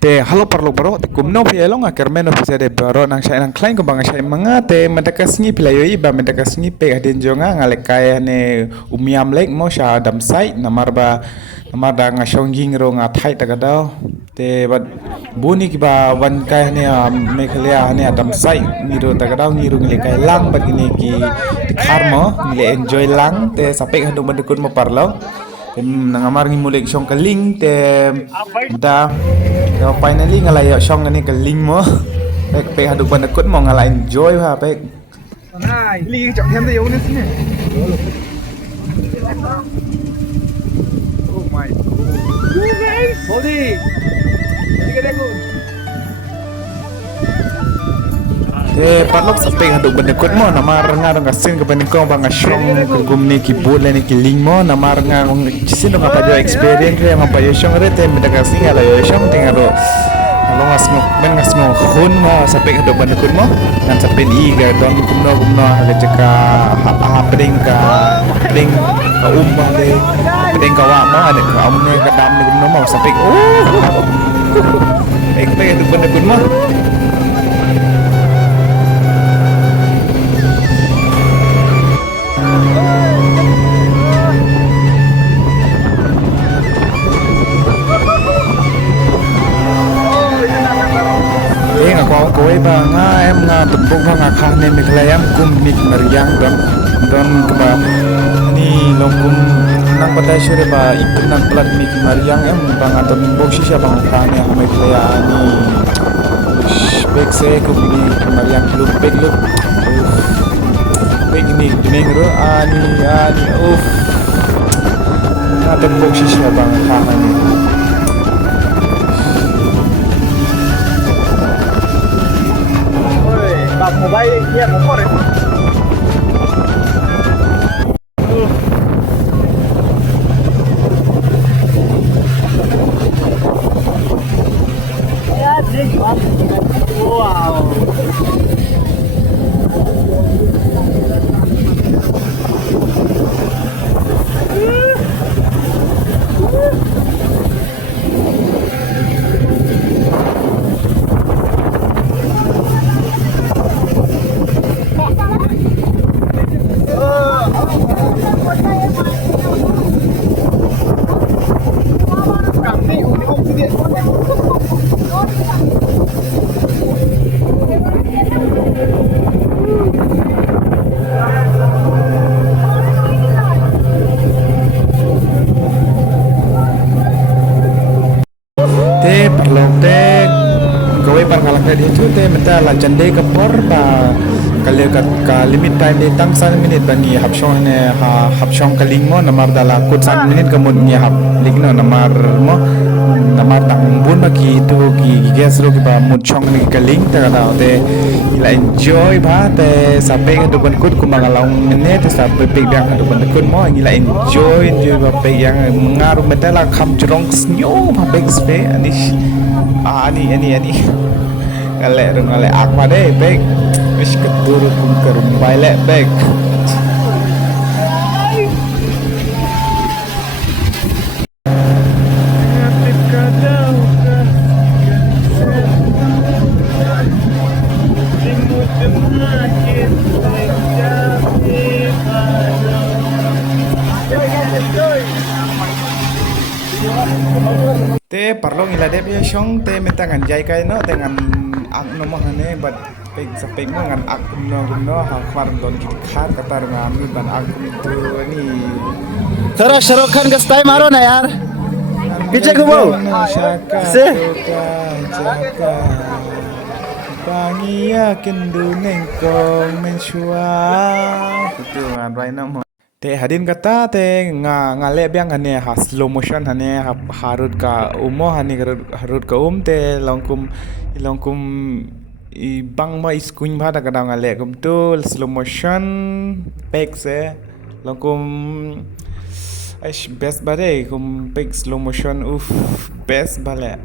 Te halo parlo baro te kumno pi elong a kermeno pi sede baro nang sai nang klain ko banga sai manga te mendakas ni pilayo iba mendakas ni pe adin jonga ngale kaya ne umiam lek mo sha dam sai namar da nga shongjing ro nga thai ta gadao te bad buni ki ba wan kaya ne me khalia ne dam sai ni ro ta gadao ni ro ngile kai lang bad ni ki te kharmo ngile enjoy lang te sapek hadu bandukun mo parlo nangamar ngi mulek shong kaling te da finally ngalai shong ni kaling mo pek pek hadu pan kut mo ngalai enjoy ha pek Này, ly chọn thêm tôi yếu nữa xin nè. Oh my. Thôi đi. Đi cái đây luôn. te parlok sapek hadu pan kut mo namar nga dong asin ke pan ko bang shong gum ni ki bul ni kiling mo namar nga sin dong apa jo experience ke apa yo shong re te mendakas ni ngalai yo shong tingaro kalau ngasmo hun ma sapek hadu pan kut mo nan sapin I ga don kumno ha ceka ha pring ka umma de pring ka wa mo ada ka omne ka dam ni kumno mo sapek ek pe hadu pan kut mo nga ko ba nga em nga tembok ba nga kha ne mi klayam kum nik mariang don ba ni longkum nang pada shure ba ikut nang pelat mi mariang em ba nga tembok shisha ba nga kha ne hamai klaya ni bek se kum ni mariang lu bek lu bek ni dinengro ani nga tembok shisha ba nga kha ni Bạc một bay nhẹ một con đấy. Wow. te parlok te gawe par kalak dia tu te menta la jande ka por ba kale ka limit time de tang san minute bani hapshong ne hapshong kaling mo namar dala kut san minute ka mun ni hap ligno namar tang bun ba ki tu ki gas ro ki ba mut chong ni kaling ta da te ila enjoy ba te sape ka duban kut ku mangalong ne te sape pe bang ka duban kut mo ila enjoy ba pe yang ngaru menta la kham jrong snyo ba pe spe ani ngale akma de bek wis ketur kum kerum bailek bek te parlo ngila de ya shong te menta ngan jai kai no dengan ak no mo hane bat pek sapek mo ngan ak no ha khwar don ki khar katar ngam ni ban ak tu ni थोड़ा शाहरुख खान का स्टाइल मारो ना यार पीछे घूमो से Pangia kendu nengkong menshua itu ngan right now te hadin kata te ngale biang hane ha slow motion hane harut ka umo hane harut ka te longkum I bang ma iskuin bha da kadang ngale kum tu slow motion pek se longkum best bade kum pek slow motion best bale